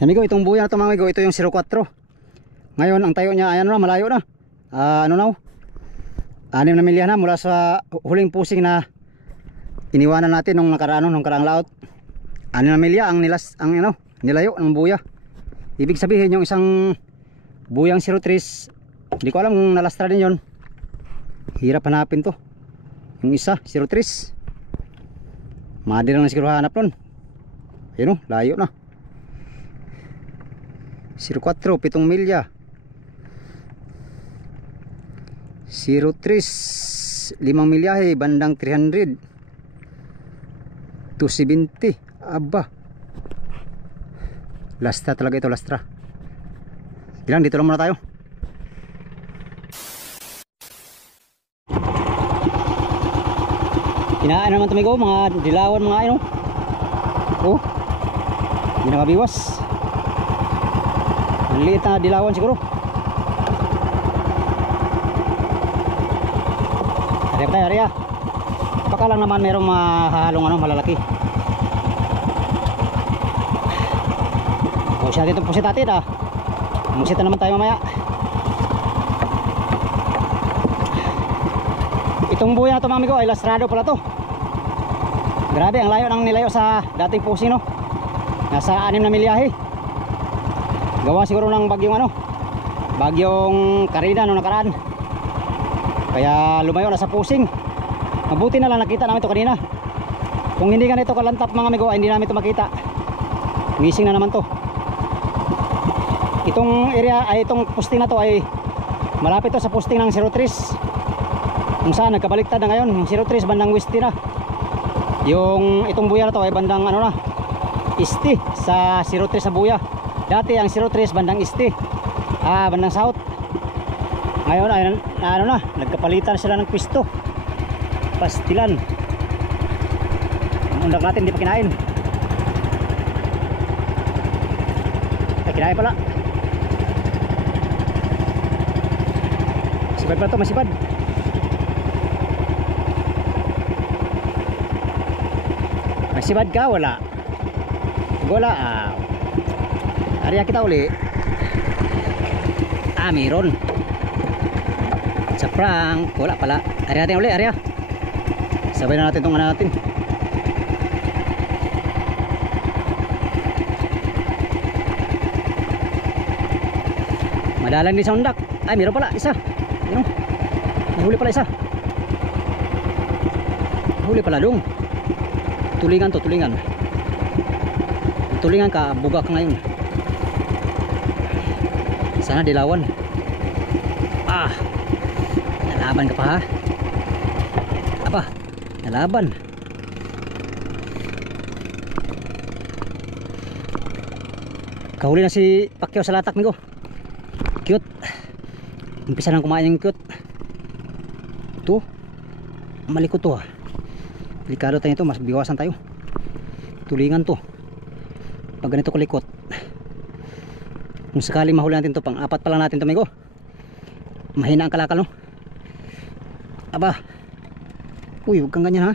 Amigo, itong buya na ito mga amigo, ito yung 04. Ngayon ang tayo niya ay ano na, malayo na. Ano na, 6 na milya na mula sa huling pusing na iniwanan natin nung nakaraang laot. 6 na milya ang nilayo ng buya. Ibig sabihin yung isang buyang 03, hindi ko alam kung nalastra din yon. Hirap hanapin to. Yung isa 03, madi lang na siguro hanap nun. Ayun o, layo na. 04, 7 milya. 03, 5 milyahe, bandang 300. 270. Aba, lastra talaga ito, lastra. Ilang, dito lang muna tayo. Kinaan naman tumigo, mga dilawan, mga ano. Oh, hindi na mabiwas. Ang liit na dilawan siguro. Harap tayo, harap. Baka lang naman merong mahahalong malalaki. Pusit natin itong pusit natin Pusit na naman tayo mamaya. Itong buya na ito mga amigo ay lastrado pala to. Grabe, ang layo ng nilayo sa dating pusing, no? Nasa 6 na milyahe. Gawa siguro ng bagyong Karina no nakaraan. Kaya lumayo na sa pusing. Mabuti na lang nakita namin ito kanina. Kung hindi ganito kalantap mga amigo ay hindi namin ito makita. Ngising na naman to. Itong area ay itong posting na to ay malapit to sa posting ng 03. Kung saan nagkabaliktad na ngayon, yung 03 bandang west na. Yung itong buya na to ay bandang este sa 03 sa buya. Dati ang 03 bandang este, bandang south. Ngayon ay nagkapalitan sila ng pwesto. Pastilan. Ang undak natin hindi pa kinain. Ay, kinain pala. Masipad pala ito, masipad. Masipad ka, wala. Wala, Ariya kita uli. Meron. Sa prank, wala pala. Ariya natin uli, ariya. Sabay na natin itong natin. Madalang din sa undak. Ay, meron pala, isa. Ano? Nahuli pala isa. Nahuli pala dong. Tulingan to, tulingan. Tulingan ka, bugak ngayon. Sana dilawan. Nalaban ka pa ha. Apa? Nalaban. Kahuli na si Pacquiao sa latak nigo. Cute. Umpisa nang kumain yung cute. Ito. Malikot to ha. Delikado tayo ito, mas biwasan tayo. Tulingan to. Pag ganito kalikot, kung sakaling mahuli natin to, pang-4 pa lang natin to amigo. Mahina ang kalakal, no? Aba. Uy, huwag kang ganyan ha.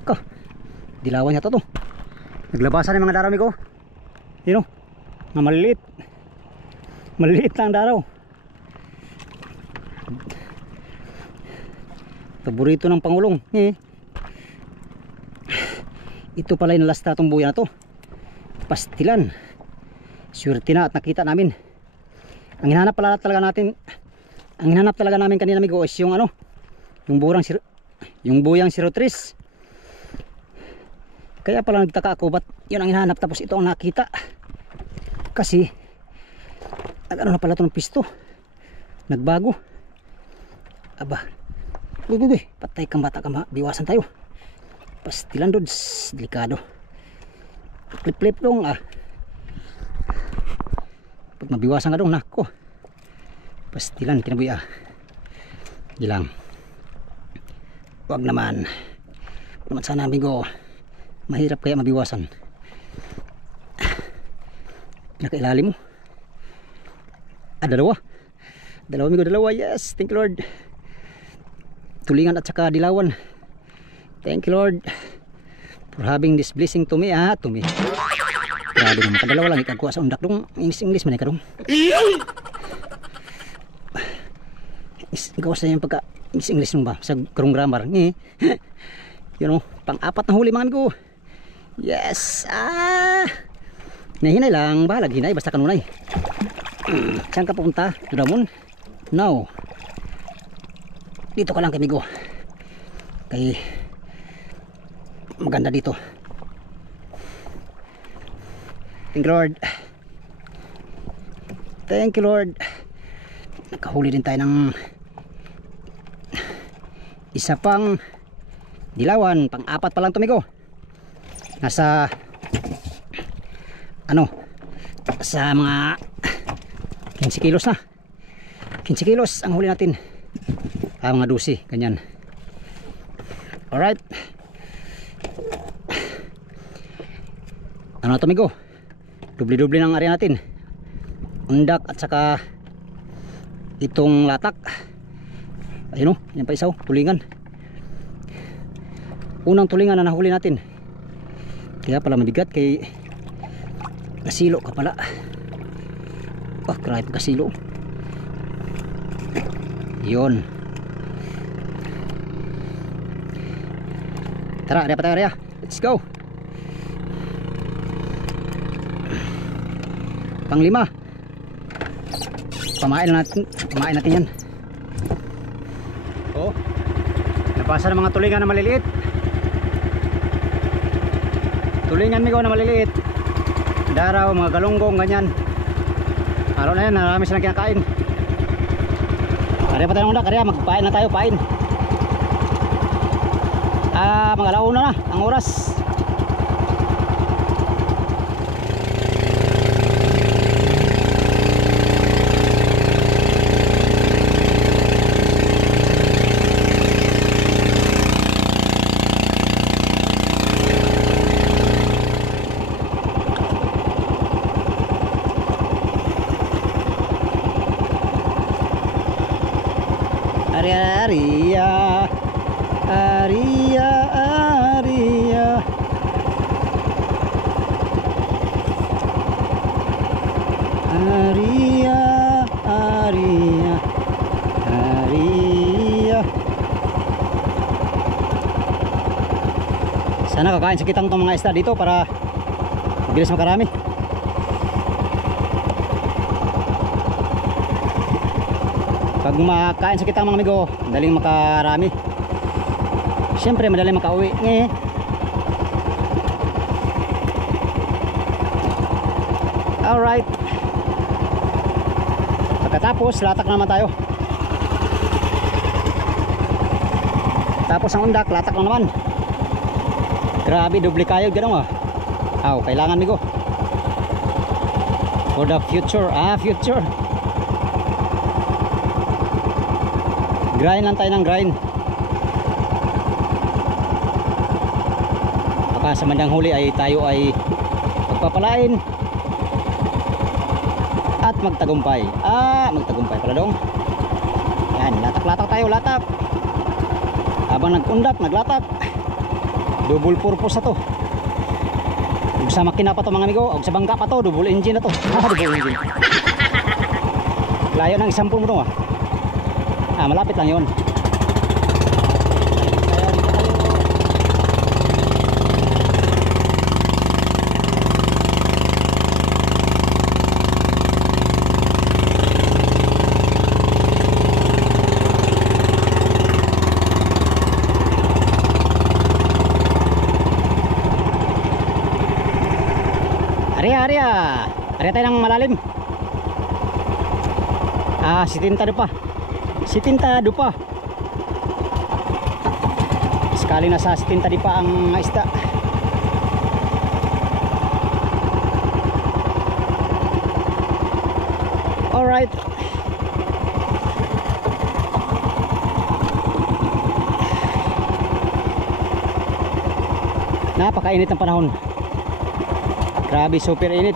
Ako. Dilawan niya to. Naglabasan ng mga daraw amigo. Yun o. Mga maliliit. Maliliit lang daraw. Paborito ng Pangulong. Ito pala yung last na itong buya na to. Pastilan. Swerte na at nakita namin. Ang hinanap talaga namin kanina amigo is yung yung buyang 03. Kaya pala nagtaka ako ba't yun ang hinahanap tapos ito ang nakita. Kasi na pala ito ng pisto. Nagbago. Aba. Uy, patay kang bata ka, biwasan tayo. Pastilan dods, delikado. Flip dong Pag mabiwasan ka dong, nako. Pastilan, kinabuhi Gilang. Wag naman. Sana amigo. Mahirap kaya mabiwasan. Nakailalim mo. Dalawa amigo, dalawa. Yes, thank you Lord. Tulingan at saka dilawan. Thank you Lord. for having this blessing to me. To me. Grabe naman, kadalawa lang ikagkuha sa undak dong. English man ikadong. Gawas na yung pagka English nung ba sa karong grammar. You know, pang-apat na huli mga amigo. Yes. Nahinay lang, bahalag hinay basta kanunay. Saan ka pupunta? To the moon? No. Dito ka lang amigo. Kay maganda dito. Thank you Lord. Thank you Lord. Nakahuli din tayo ng isa pang dilawan, pang-apat pa lang tumigo. Nasa sa mga 15 kilos na. 15 kilos ang huli natin. Mga 12, ganyan. Alright. Ano tumigo? Dubli-dubli ng area natin. Undak at saka itong latak. Ayun o, yan pa isaw, tulingan. Unang tulingan na nahuli natin. Kaya pala mabigat kay kasilo ka pala. Grabe kasilo. Yun. Tara, area pa tayo, area. Let's go. Pang-5. Pamain natin yan. Napasa ng mga tulingan na maliliit. Tulingan migo na maliliit. Daraw, mga galunggong, ganyan. Araw na yan, marami silang kinakain. Kaya pa tayo ng undak, kaya magpain na tayo, pain. Mga alauna na ang oras. Sana kakain sa kitang itong mga isda dito para mabilis makarami. Pag makain sa kitang mga amigo, madaling makarami. Siyempre madaling makauwi. Alright. Pagkatapos, latak na naman tayo. Tapos ang undak, latak na naman. Grabe, dubli kayo gano'n kailangan migo for the future. Future. Grind lang tayo ng grind. Baka sa mandang huli ay tayo ay magpapalain at magtagumpay. Magtagumpay pala dong. Yan, latak-latak tayo, latak. Habang nag-undak, naglatak. Double purpose na to. Ug sa makina pa to mga amigo, ug sa bangka pa to, double engine na to. Double engine. Layo ng isampul mo to malapit lang yun. Area tayo ng malalim. Sitintado pa. Sekali na sa sitintado pa ang isda. Alright. Napakainit ng panahon. Grabe, super init.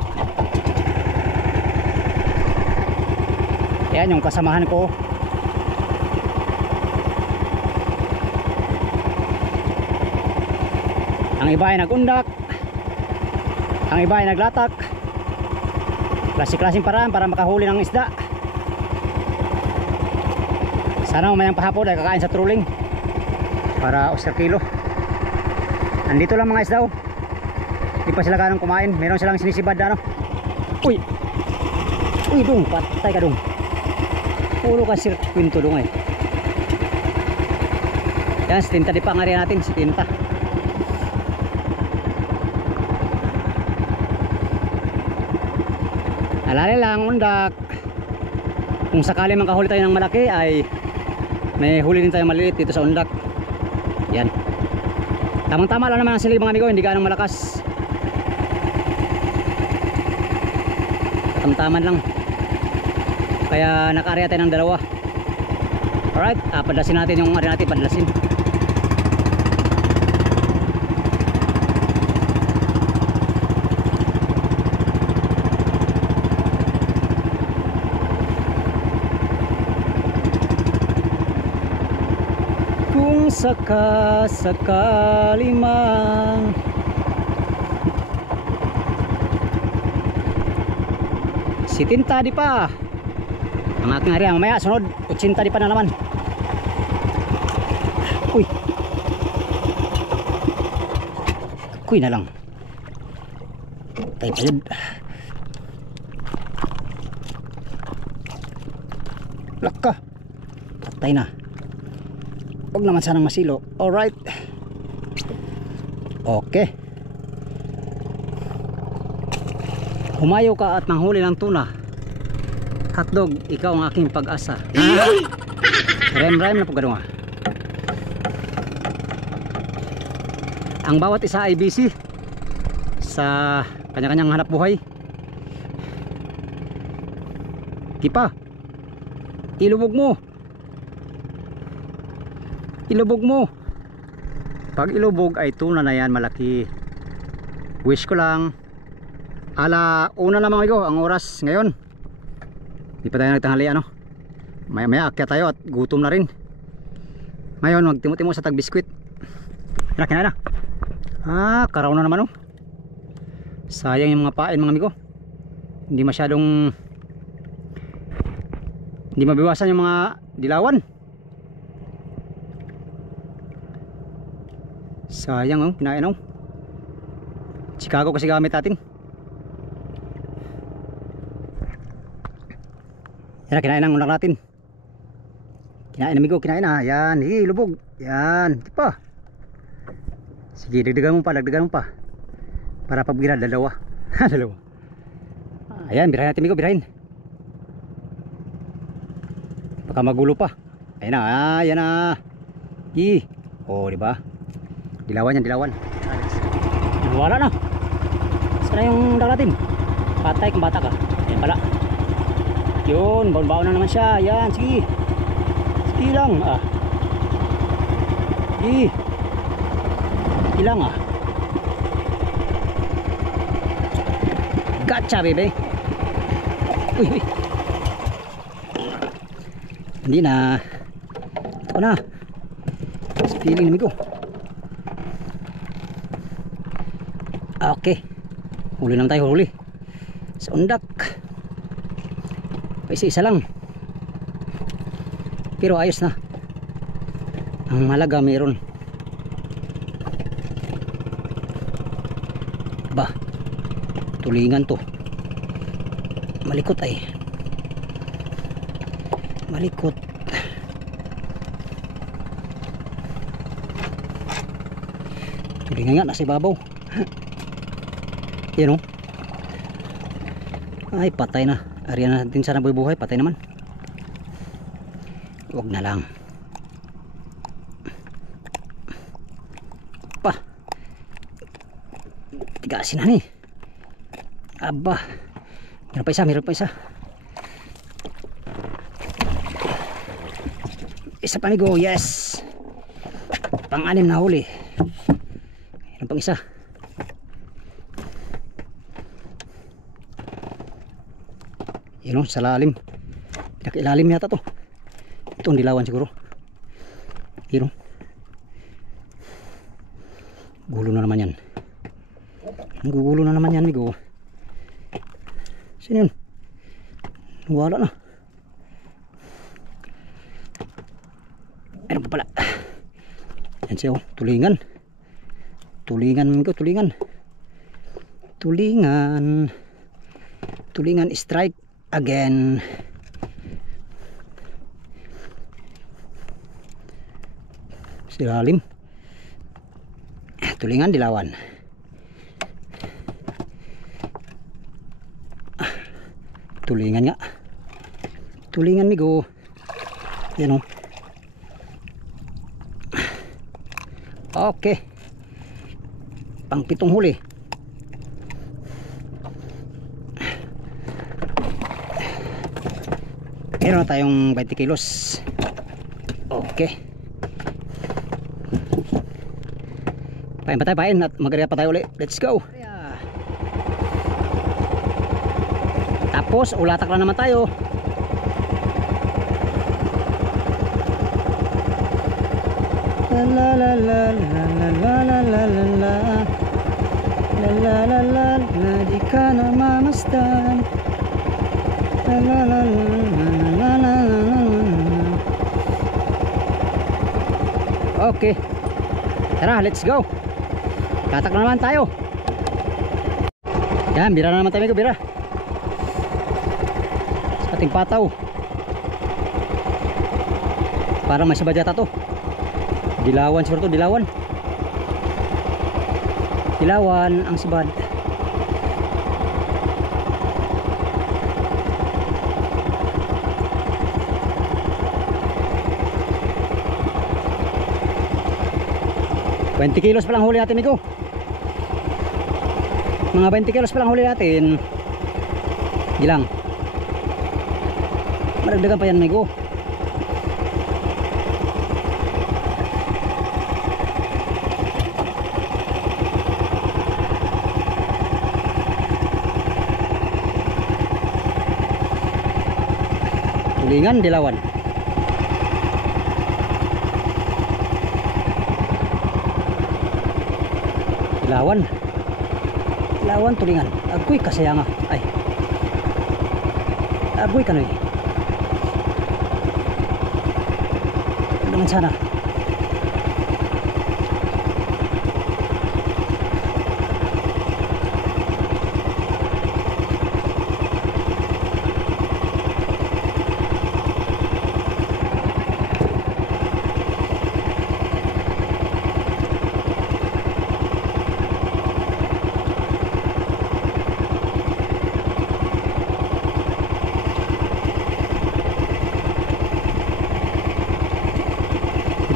Yan yung kasamahan ko. Ang iba ay nagundak, ang iba ay naglatak. Klase-klaseng paraan para makahuli ng isda. Sana mamayang pahapon ay kakain sa trolling para Oscar kilo. Andito lang mga isda oh. Hindi pa sila ganong kumain. Meron silang sinisibad na ano. Uy! Uy dong, patay ka dong. Puro ka sirkwento dong eh. Yan, si Tinta di pa nga rin natin, si Tinta. Alala lang, undak. Kung sakali makahuli tayo ng malaki ay may huli din tayo maliit dito sa undak. Yan. Tamang-tama lang naman ang silid mga amigo, hindi ganong malakas. Tamtaman lang. Kaya naka-area tayo ng dalawa. Alright, padlasin natin yung ari natin, padlasin. Kung sakali man si Tinta di pa ang aking area, mamaya sunod 80 di pa na naman. Uy, kuy na lang tayo payod. Laka, patay na. Huwag naman sanang masilo. Alright. Okay. Humayo ka at manghuli ng tuna. Hotdog, ikaw ang aking pag-asa. Rem-rem na po ganun. Ang bawat isa ay busy sa kanya-kanyang hanap buhay. Kipa, ilubog mo. Ilubog mo. Pag ilubog ay tuna na yan, malaki. Wish ko lang ala una na mga amigo ang oras ngayon. Di pa tayo nagtanghali ano. Maya akyat tayo at gutom na rin. Ngayon magtimo-timo sa tagbiskwit. Kinain na. Karaw na naman oh. Sayang yung mga pain mga amigo. Hindi mabiwasan yung mga dilawan. Sayang oh, kinain oh. Chicago kasi gamit natin. Yan, kinain ang unak natin. Kinain amigo, kinain na. Yan, lubog. Yan, di pa. Sige, dagdagan mo pa. Para pabgira, dalawa. Dalawa. Ayan, birahin natin amigo, birahin. Baka magulo pa. Ayan na, yan na. Oh, di ba? Dilawan yan, dilawan. Wala na. Saan na yung unak natin? Patay kung bata ka. Ayan pala. Yun, baon-baon na naman siya. Yan, sige. Sige lang. Sige. Sige lang Gotcha, baby. Uy. Hindi na. Ito na. Piling namin ko. Okay. Huli naman tayo, huli. Sa undak. Isa-isa lang. Pero ayos na. Ang malaga meron. Ba, tulingan to. Malikot ay. Malikot. Tulingan nga, nasa ibabaw. Yan o. Ay, patay na. Ariyan natin sana buhay, patay naman. Huwag na lang. Pa. Tigasin na ni. Aba. Meron pa isa. Isa pa amigo, yes. Pang-anim na huli. Meron pang isa. Yun o, sa lalim. Pinakailalim yata to. Ito ang dilawan siguro. Yun o. Gulo na naman yan. Gugulo na naman yan, migo. Sino yun? Wala na. Meron pa pala. Yan siya, oh. Tulingan. Tulingan, migo, tulingan. Tulingan. Tulingan strike again. Silalim. Tulingan dilawan. Tulingan nga. Tulingan migo. Yan o. Okay. Pang 7 huli. Meron na tayong 20 kilos. Okay. Pain pa tayo, pain. At mag-area pa tayo ulit. Let's go. Tapos, ulatak lang naman tayo. La la la la la la la la la la la la la la la, di ka na mamastan. La la la la la la la la. Okay. Tara, let's go. Katak na naman tayo. Yan, bira na naman tayo, bira. Sa ating pataw. Parang may sabad yata to. Dilawan siguro to, dilawan. Dilawan ang sabad. $20 kilos pa lang huli natin, Migo. Mga 20 kilos pa lang huli natin. Gilang. Maragdagan pa yan, Migo. Tulingan, dilawan. Dilawan. Dilawan, tulingan. Agoy kasaya nga. Ay. Agoy kanoy. Naman sana.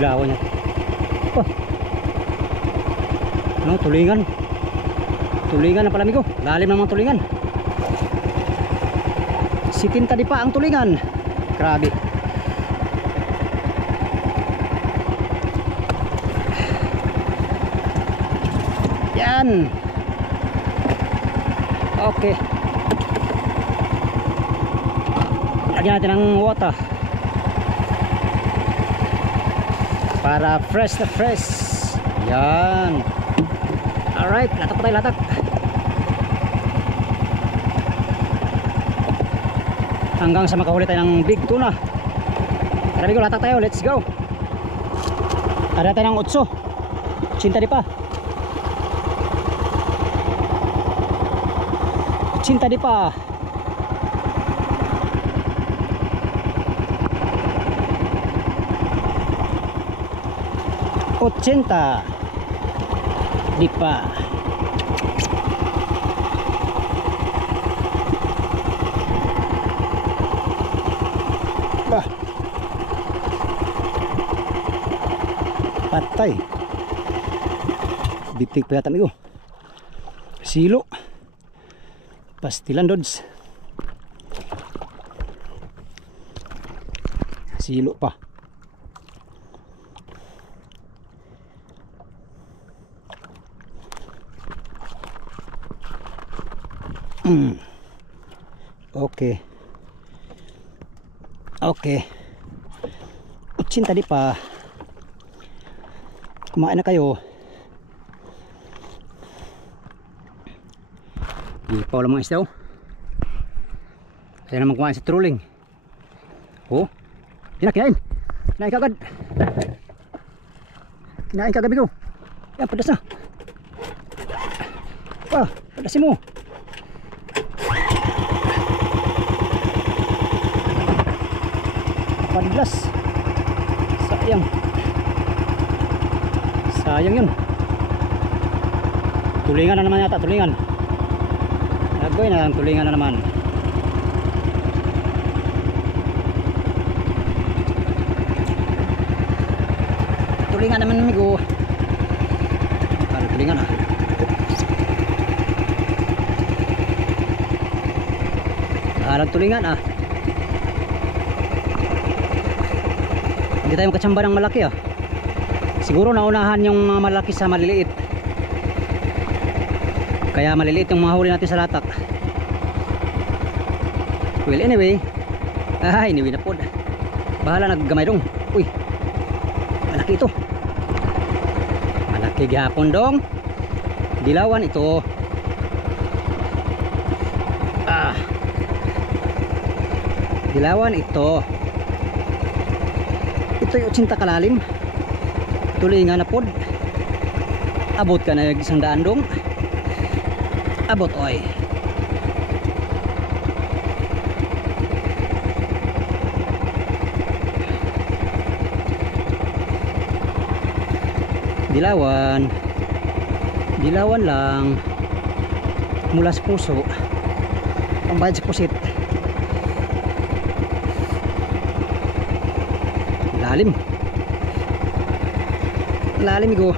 Dilawan niya. Oh. Ano, tulingan. Tulingan na pala, Migo. Lalim ng mga tulingan. Sitinta di pa ang tulingan. Grabe. Yan. Okay. Lagyan natin ng water para fresh na fresh. Yan. Alright, latak pa tayo, latak. Hanggang sa makahuli tayo ng big tuna. Tara, Migo, latak tayo, let's go. Ada tayo ng 8. Cinta di pa. Cinta di pa. Cinta di pa. Bah. Patay. Bitik pa yata, Migo. Silo. Pastilan, Dods. Silo pa. Okay. Okay. 80 di pa. Kumain na kayo. Ipaw lang mga isda oh. Kaya naman kumain sa trolling. Oh, kinain kagad. Kinain kagad bigo. Yan, padas na. Wah, padasin mo. Padlas. Sayang yun. Tulingan na naman yata, tulingan. Nagoy na lang, tulingan na naman. Tulingan naman amigo. Ano tulingan ah? Tulingan ah. Hindi tayo makachamba ng malaki ah. Siguro naunahan yung mga malaki sa maliliit. Kaya maliliit yung mga huli natin sa latak. Well anyway, iniwi na po. Bahala naggamay dong. Uy, malaki ito. Malaki gihapon dong. Dilawan ito. Dilawan ito. Ito yung 80 kalalim. Tulingan na pod. Abot ka na yung 100 dong. Abot oy. Dilawan. Dilawan lang. Mula sa puso. Pambayad sa pusit. Lalim. Lalim ito.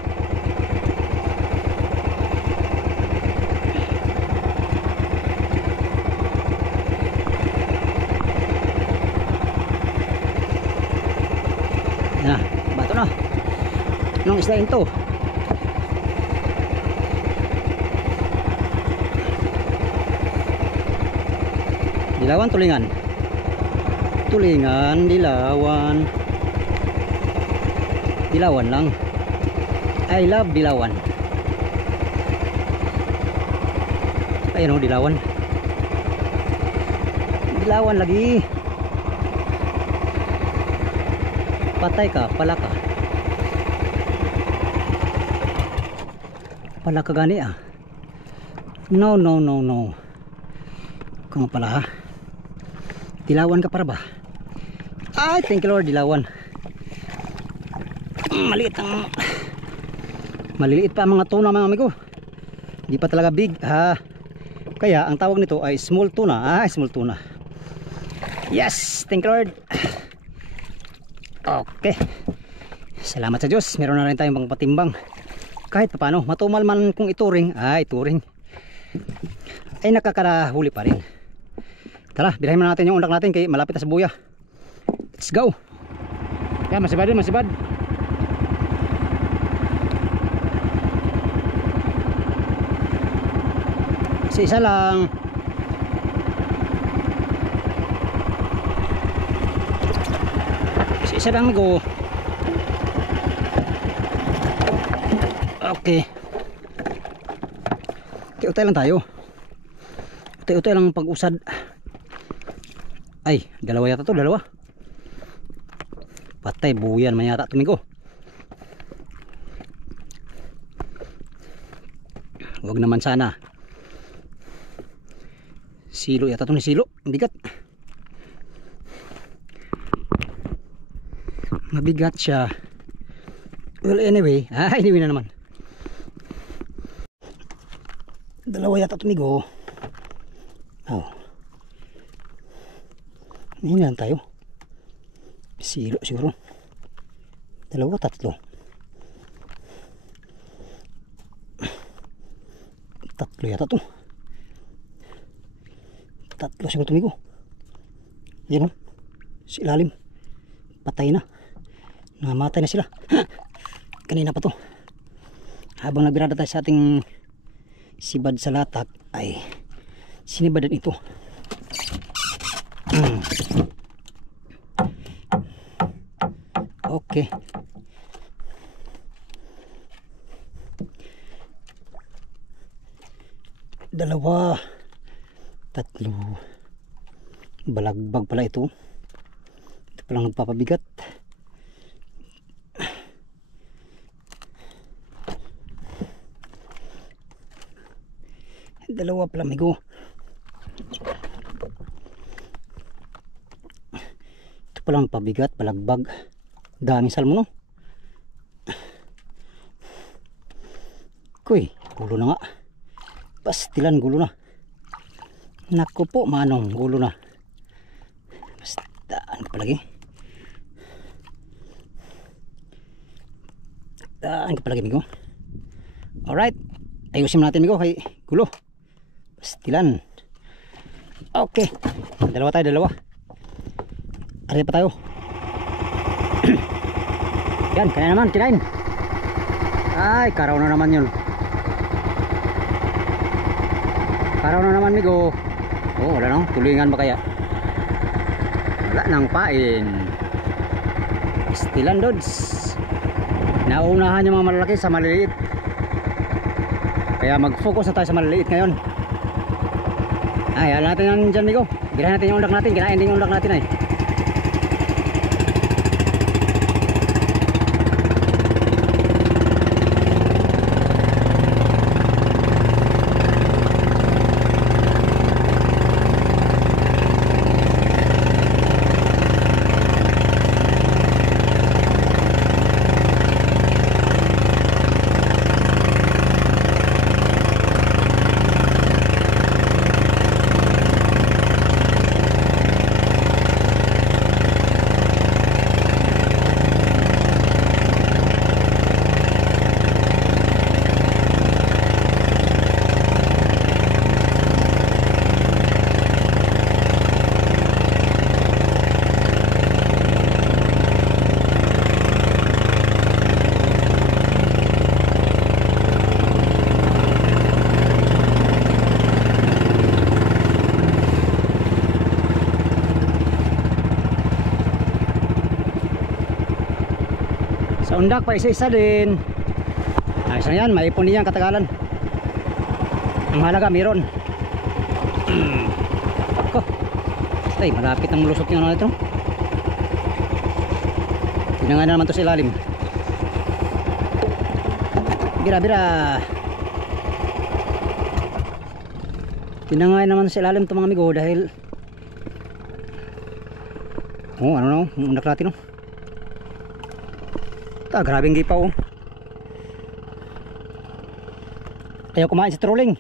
Nah, bato na. Anong isda ito? Dilawan, tulingan. Tulingan, dilawan. Dilawan lang. I love dilawan. Ayun o, dilawan. Dilawan lagi. Patay ka, pala ka. Pala ka gani ah. No. Kung pala ha. Dilawan ka para ba? Ay, thank you Lord, dilawan. Maliliit pa ang mga tuna mga amigo. Hindi pa talaga big ha. Kaya ang tawag nito ay small tuna. Small tuna. Yes, thank you Lord. Okay. Salamat sa Diyos. Meron na rin tayong pangpatimbang. Kahit paano, matumal man kung ituring. Ituring. Ay nakakarahuli pa rin. Tara, bilhin na natin yung undak natin kay malapit na sa buya. Let's go. Kaya masibad din, masibad. Isa lang. Isa lang go. Okay. Utay lang tayo. Utay lang pag-usad. Ay, dalawa yata to, dalawa. Patay, buyan man yata tumigo. Huwag naman sana. Silo yata to ni silo. Bigat. Mabigat siya. Well anyway, anyway na naman. Dalawa yata tumigo. Oh. Hindi lang tayo. Silo siguro. Dalawa, tatlo. Tatlo yata to. Tatlo siguro tumigo. Yan o. Si ilalim. Patay na. Namatay na sila. Kanina pa to. Habang nagbirada tayo sa ating sibad sa latak ay sinibadan ito. Okay. Dalawa. Tatlo. Balagbag pala ito. Ito palang nagpapabigat. Dalawa pala migo. Ito palang pabigat, balagbag. Daming salmon, no? Kuy, gulo na nga. Pastilan, gulo na. Naku po, manong, gulo na. Bastaan ka palagi. Bastaan ka palagi, migo. Alright, ayusin natin, migo, kay gulo. Pastilan. Okay, dalawa tayo, dalawa. Ari pa tayo. Yan, kaya naman, kinain. Ay, karaw na naman yun. Karaw na naman, migo. Oh, wala nang tulingan ba kaya? Wala nang pain. Pastilan, dods. Naunahan yung mga malalaki sa maliliit. Kaya mag-focus na tayo sa maliliit ngayon. Ay, alam natin yan dyan, migo. Girahin natin yung undak natin. Kinain din yung undak natin ay. Sa undak pa isa-isa din. Ayos na yan, maipon niyan katagalan. Ang mahalaga meron. Ako. Ay, malapit ang mulusok yung ano ito. Tinangan na naman to sa ilalim. Bira-bira. Tinangan naman sa ilalim ito mga amigo dahil oh, ano na, undak natin, no? Grabing gipaw, oh. Ayaw kumain sa trolling.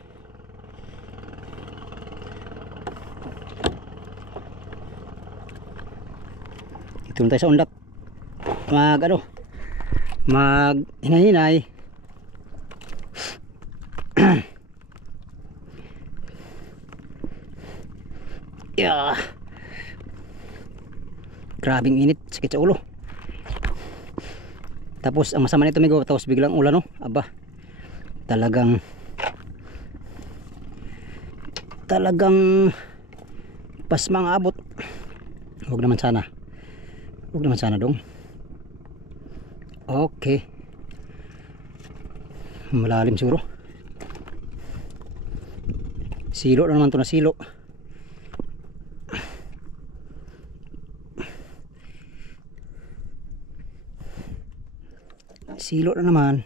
Ito tayo sa undak. Mag hinahinay. Yeah. Grabing init, sakit sa ulo. Tapos ang masama nito, migo, tapos biglang ulan, no? Aba, talagang pasmang abot. Huwag naman sana dong. Okay, malalim siguro. Silo na naman to, na silo. Silo na naman.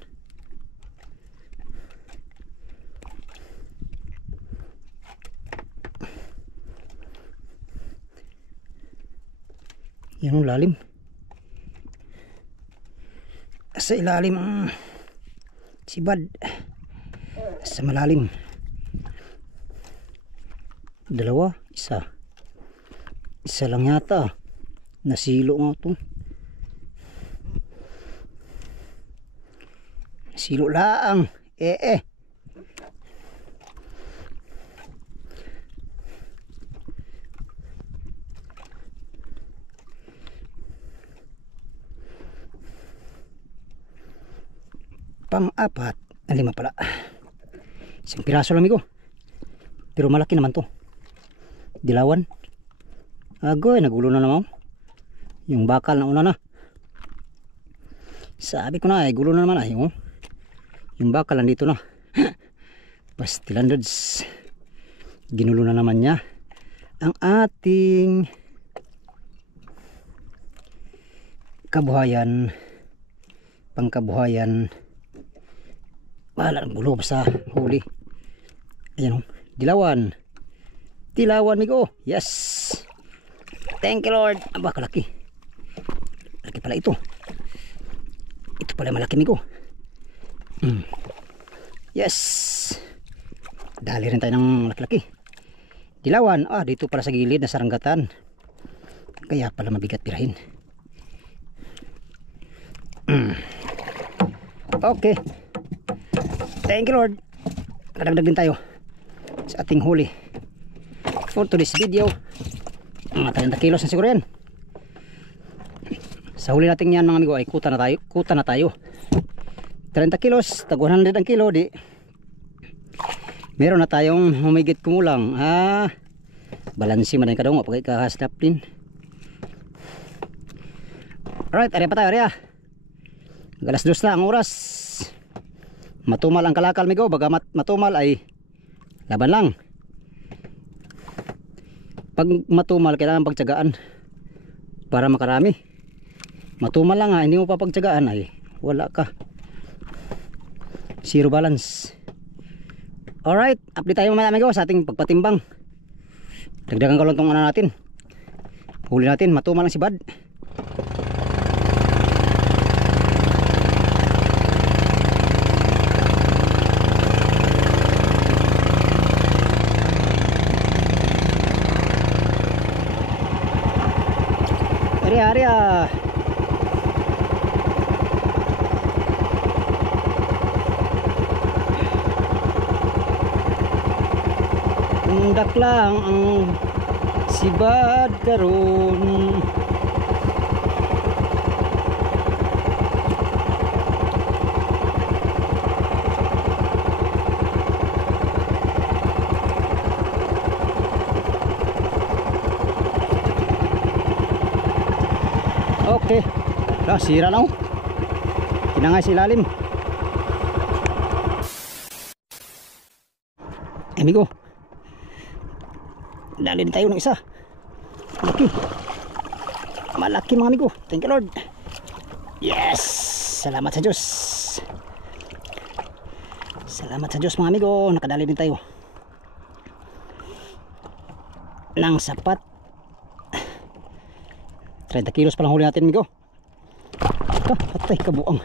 Yan ang lalim. Sa ilalim ang sibad. Sa malalim. Dalawa, isa. Isa lang yata. Nasilo nga ito. Silo laang. Pang-apat. Lima pala. Isang piraso lang, amigo. Pero malaki naman to. Dilawan. Agoy, nagulo na naman. Yung bakal na una na. Sabi ko na, gulo na naman ay. Oh. Yung bakal nandito na. Pastilan, dudes. Ginulo na naman niya ang ating kabuhayan, pangkabuhayan. Wala ng gulo basta huli. Ayan o, dilawan. Dilawan migo. Yes. Thank you Lord. Aba kalaki. Laki pala ito. Ito pala malaki migo. Yes. Dali rin tayo ng laki-laki. Dilawan. Dito pala sa gilid na saranggatan. Kaya pala mabigat pirahin. Okay. Thank you Lord. Kadagdag din tayo sa ating huli for today's video. Mga 30 kilos na siguro yan. Sa huli natin yan mga amigo ay kuta na tayo. 30 kilos, tag 100 ang kilo, di meron na tayong humigit kumulang. Balansi man yung kadong pag ikahasdap din. Alright, area pa tayo, area. Alas 2 na ang oras. Matumal ang kalakal migo, baga matumal ay laban lang. Pag matumal kailangan pagtyagaan para makarami. Matumal lang hindi mo pa pagtyagaan ay wala ka. Zero balance. Alright, update tayo mamaya migo sa ating pagpatimbang. Dagdagan ko lang itong natin. Huli natin, matumal lang si Bad. Area. Undak lang ang sibad karon. Okay. Sira na kinangay si ilalim. Amigo, dalhin tayo ng isa. Malaki mga amigo. Thank you Lord. Yes. Salamat sa Diyos. Salamat sa Diyos mga amigo. Nakadali din tayo ng sapat. 30 kilos pa lang huli natin amigo. Patay kabuang.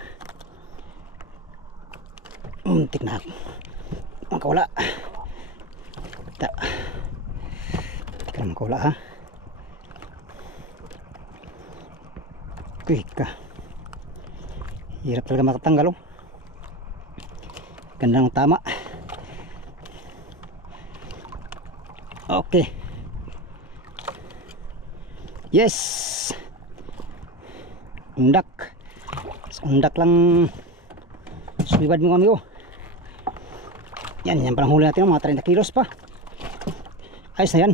Muntik na makawala. Hindi ka makawala ha. Quick ka. Hirap talaga makatanggal Ganda ng tama. Okay. Yes. Undak. Undak lang. Suwibad mo amigo. Yan parang huli natin mga 30 kilos pa. Ayos na yan.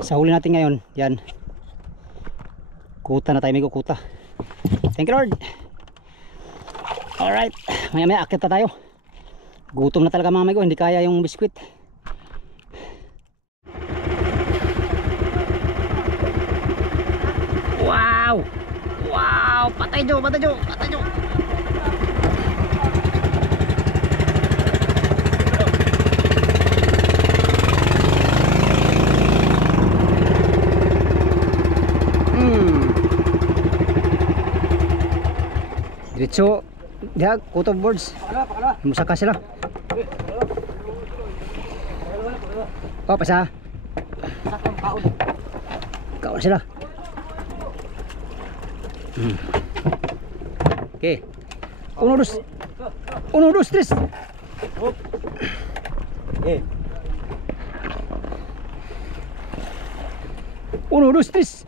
Sa huli natin ngayon, yan. Kuta na tayo amigo, kuta. Thank you Lord. Alright, maya akit na tayo. Gutom na talaga mga amigo, hindi kaya yung biskwit. Wow! Wow! Patay Jo! Diretso diha kuto boards. Musaka sila. Pasa. Kaon sila. Okay. 1, 2, 3. Okay. 1, 2, 3.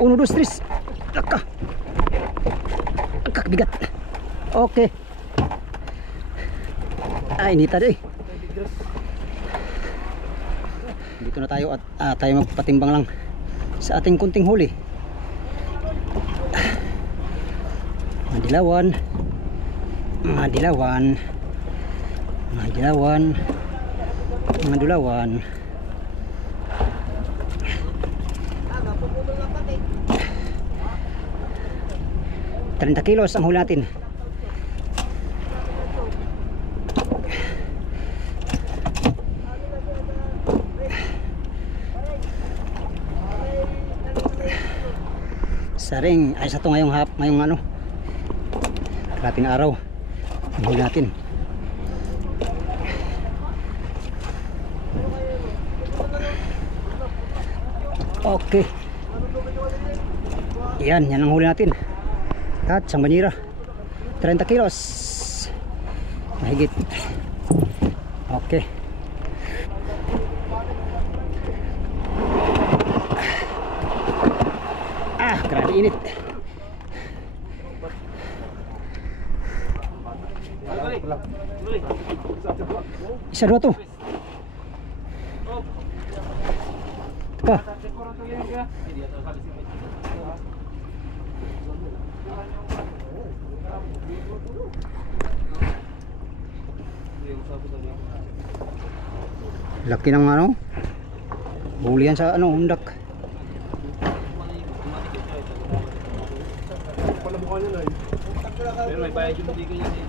1, 2, 3. Laka. Bigat. Okay. Hindi tayo dito na tayo at tayo magpatimbang lang sa ating kunting huli. Dilawan. Mga dulawan. 30 kilos ang huli natin. Saring ay sa to ngayong ano, karating araw ang huli natin. Okay, yan ang huli natin. At isang banira, 30 kilos mahigit. Okay, grabe init. Isa dua to. Pa. Laki ng ano, huli yan sa ano, undak. Pero may bayad yung hindi kayo din.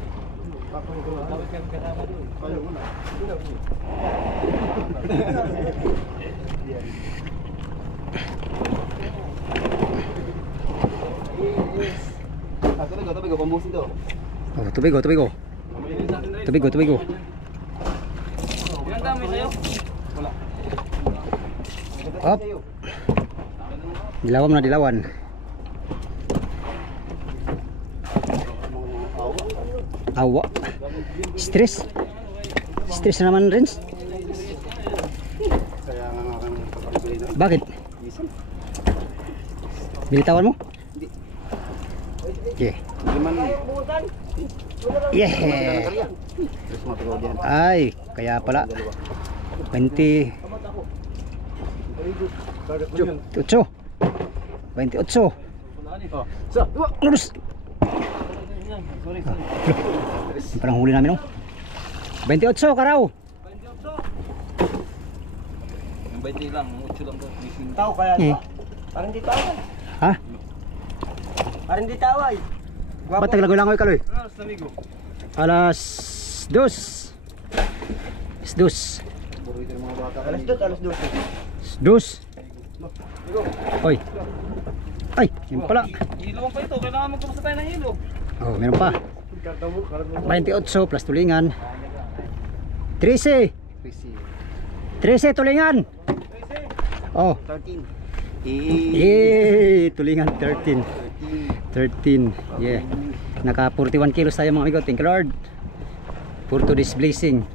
Dapat kami kasama doon. Ayaw mo na. Tubig ko, pambusin to. Oh, tubig ko. Tubig ko. Ilang dami sa'yo? Wala. Up. Dilawan mo na dilawan. Awa. Stress na naman, Renz. Bakit? Bilitawan mo? Yeah. Yeah. Ay, kaya pala 28. 28. Lulus. Yung parang huli namin, no? 28 karaw. 28. Yung 20 lang, 8 lang to. Tao kaya ba? Parang di taway. Ha? Parang di taway. Ba't naglagoy-langoy ka, Loy? Alas, amigo. Alas 2. Alas 2. Alas 2. Oy. Ay, yun pala. Ilong pa ito, kailangan magkamusta tayo ng ilog. Oh, meron pa. 28 plus tulingan. 13 tulingan. Oh. 13. Yay! Tulingan 13. Yeah. Naka 41 kilos tayo mga amigo. Thank you Lord for today's blessing.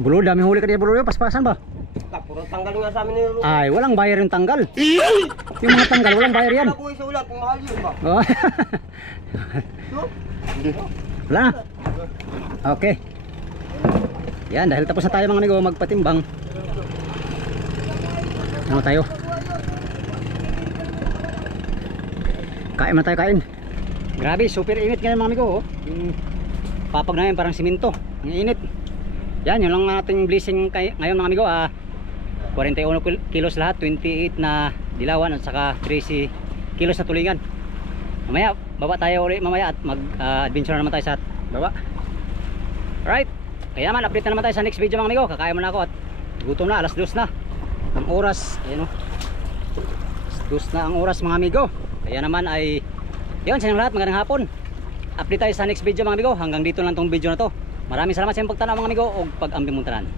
Bulo, dami huli ka niya bulo. Paspasan ba? Puro tanggal nga sa amin ni Rulo. Ay, walang bayar yung tanggal. Yung mga tanggal, walang bayar yan. Ako sa ulat, kung mahal yun ba? Oh. Wala na. Okay. Yan, dahil tapos na tayo mga amigo magpatimbang. Ano tayo? Kain na tayo, kain. Grabe, super init ngayon mga amigo. Oh. Yung papag na yan parang simento. Ang init. Yan, yun lang ating blessing ngayon mga amigo. 41 kilos lahat, 28 na dilawan at saka 13 kilos na tulingan. Mamaya, baba tayo ulit mamaya at mag-adventure naman tayo sa baba. Alright, kaya naman update na naman tayo sa next video mga amigo. Kakain mo na ako at gutom na, alas 2 na ang oras. Ayan o, alas 2 na ang oras mga amigo. Kaya naman ay yun, sa inyong lahat, magandang hapon. Update tayo sa next video mga amigo. Hanggang dito lang tong video na to. Maraming salamat sa inyong pagtanaw mga amigo o pag-ambimuntanan.